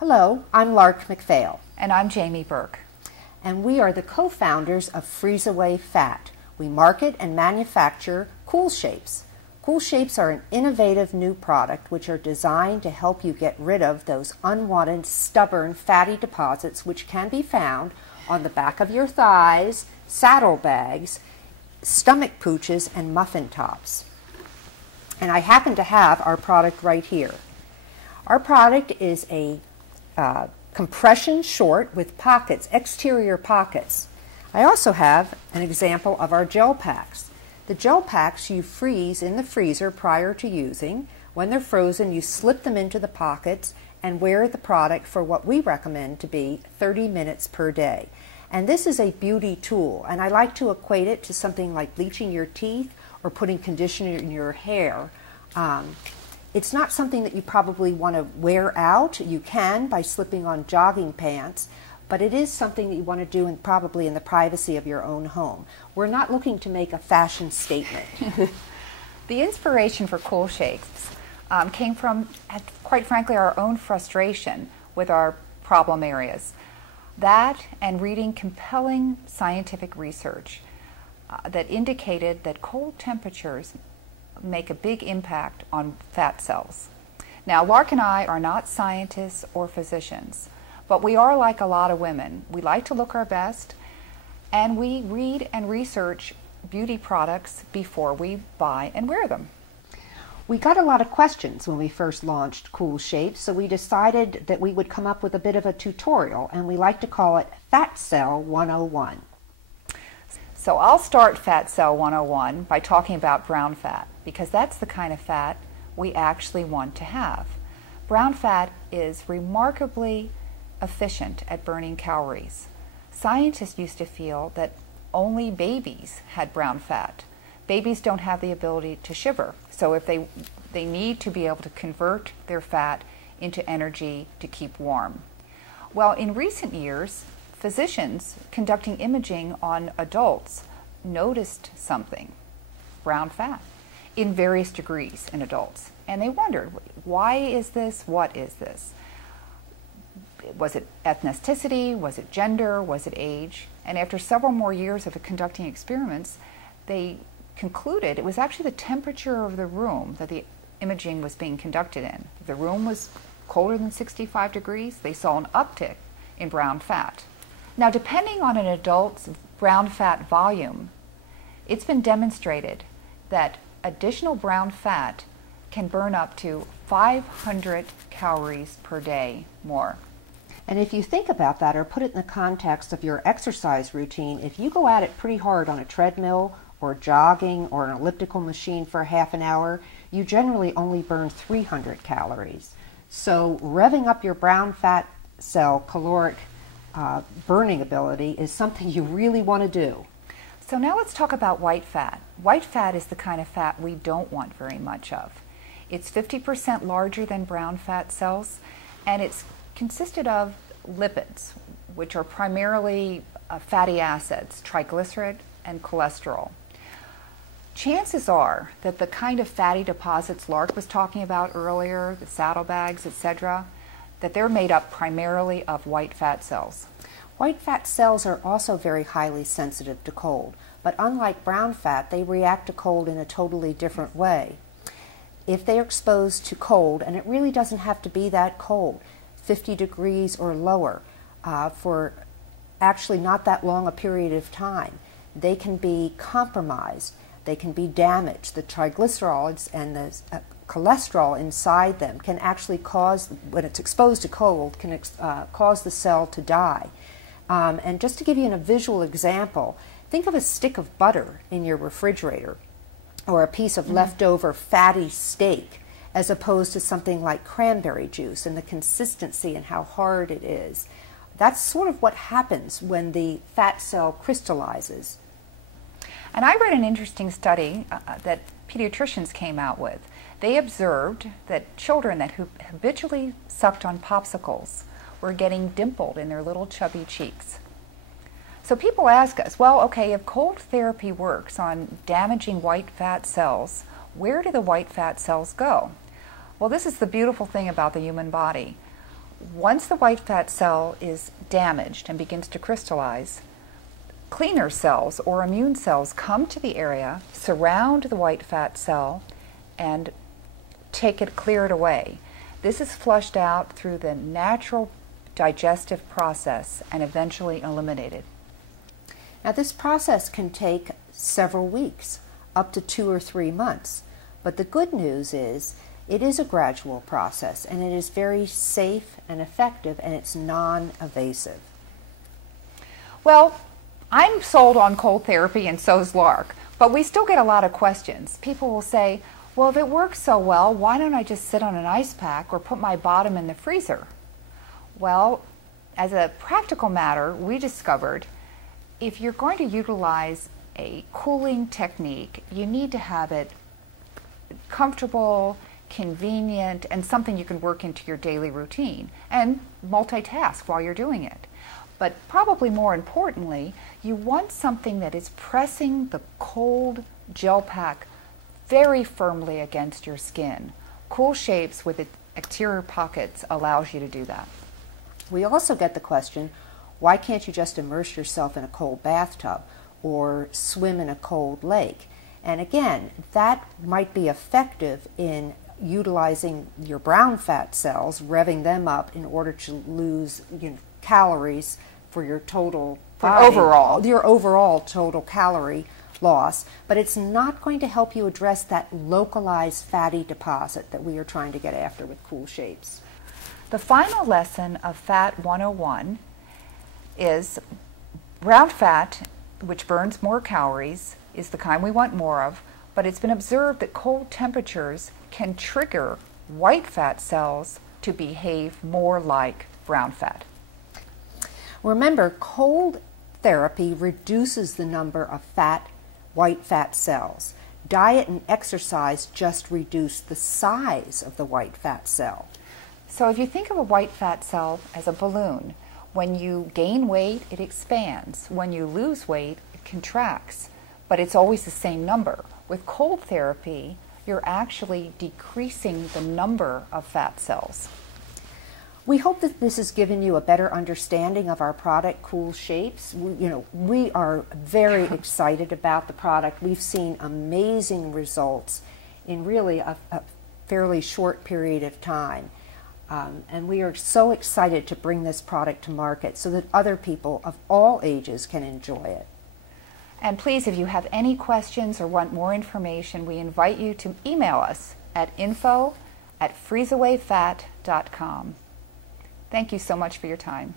Hello, I'm Lark McPhail. And I'm Jamie Burke. And we are the co-founders of FreezeAwayFat. We market and manufacture Cool Shapes. Cool Shapes are an innovative new product which are designed to help you get rid of those unwanted, stubborn, fatty deposits which can be found on the back of your thighs, saddlebags, stomach pooches, and muffin tops. And I happen to have our product right here. Our product is a compression short with pockets, exterior pockets. I also have an example of our gel packs. The gel packs you freeze in the freezer prior to using. When they're frozen, you slip them into the pockets and wear the product for what we recommend to be 30 minutes per day. And this is a beauty tool, and I like to equate it to something like bleaching your teeth or putting conditioner in your hair. It's not something that you probably want to wear out. You can by slipping on jogging pants, but it is something that you want to do probably in the privacy of your own home. We're not looking to make a fashion statement. The inspiration for Cool Shapes came from, quite frankly, our own frustration with our problem areas. That and reading compelling scientific research that indicated that cold temperatures make a big impact on fat cells. Now, Lark and I are not scientists or physicians, but we are like a lot of women. We like to look our best, and we read and research beauty products before we buy and wear them. We got a lot of questions when we first launched Cool Shapes, so we decided that we would come up with a bit of a tutorial, and we like to call it Fat Cell 101. So I'll start Fat Cell 101 by talking about brown fat, because that's the kind of fat we actually want to have. Brown fat is remarkably efficient at burning calories. Scientists used to feel that only babies had brown fat. Babies don't have the ability to shiver, so if they need to be able to convert their fat into energy to keep warm. Well, in recent years, physicians conducting imaging on adults noticed something, brown fat, in various degrees in adults. And they wondered, why is this? What is this? Was it ethnicity? Was it gender? Was it age? And after several more years of conducting experiments, they concluded it was actually the temperature of the room that the imaging was being conducted in. If the room was colder than 65 degrees, they saw an uptick in brown fat. Now, depending on an adult's brown fat volume, it's been demonstrated that additional brown fat can burn up to 500 calories per day more. And if you think about that or put it in the context of your exercise routine, if you go at it pretty hard on a treadmill or jogging or an elliptical machine for half an hour, you generally only burn 300 calories. So revving up your brown fat cell caloric burning ability is something you really want to do. So now let's talk about white fat. White fat is the kind of fat we don't want very much of. It's 50% larger than brown fat cells, and it's consisted of lipids, which are primarily fatty acids, triglyceride and cholesterol. Chances are that the kind of fatty deposits Lark was talking about earlier, the saddlebags, etc., that they're made up primarily of white fat cells. White fat cells are also very highly sensitive to cold, but unlike brown fat, they react to cold in a totally different way. If they're exposed to cold, and it really doesn't have to be that cold, 50 degrees or lower, for actually not that long a period of time, they can be compromised. They can be damaged. The triglycerides and the cholesterol inside them can actually cause, when it's exposed to cold, can cause the cell to die. And just to give you a visual example, think of a stick of butter in your refrigerator or a piece of leftover fatty steak as opposed to something like cranberry juice and the consistency and how hard it is. That's sort of what happens when the fat cell crystallizes. And I read an interesting study that pediatricians came out with. They observed that children that habitually sucked on popsicles were getting dimpled in their little chubby cheeks. So people ask us, well, okay, if cold therapy works on damaging white fat cells, where do the white fat cells go? Well, this is the beautiful thing about the human body. Once the white fat cell is damaged and begins to crystallize, cleaner cells or immune cells come to the area, surround the white fat cell, and clear it away. This is flushed out through the natural digestive process and eventually eliminated. Now this process can take several weeks, up to 2 or 3 months. But the good news is it is a gradual process, and it is very safe and effective, and it's non-invasive. Well, I'm sold on cold therapy, and so's Lark, but we still get a lot of questions. People will say, well, if it works so well, why don't I just sit on an ice pack or put my bottom in the freezer? Well, as a practical matter, we discovered if you're going to utilize a cooling technique, you need to have it comfortable, convenient, and something you can work into your daily routine and multitask while you're doing it. But probably more importantly, you want something that is pressing the cold gel pack very firmly against your skin. Cool Shapes with its exterior pockets allows you to do that. We also get the question, why can't you just immerse yourself in a cold bathtub or swim in a cold lake? And again, that might be effective in utilizing your brown fat cells, revving them up in order to lose calories for your total your overall total calorie loss, but it's not going to help you address that localized fatty deposit that we are trying to get after with Cool Shapes. The final lesson of Fat 101 is brown fat, which burns more calories, is the kind we want more of, but it's been observed that cold temperatures can trigger white fat cells to behave more like brown fat. Remember, cold therapy reduces the number of white fat cells. Diet and exercise just reduce the size of the white fat cell. So if you think of a white fat cell as a balloon, when you gain weight, it expands. When you lose weight, it contracts. But it's always the same number. With cold therapy, you're actually decreasing the number of fat cells. We hope that this has given you a better understanding of our product, Cool Shapes. We are very excited about the product. We've seen amazing results in really a fairly short period of time. And we are so excited to bring this product to market so that other people of all ages can enjoy it. And please, if you have any questions or want more information, we invite you to email us at info@FreezeAwayFat.com. Thank you so much for your time.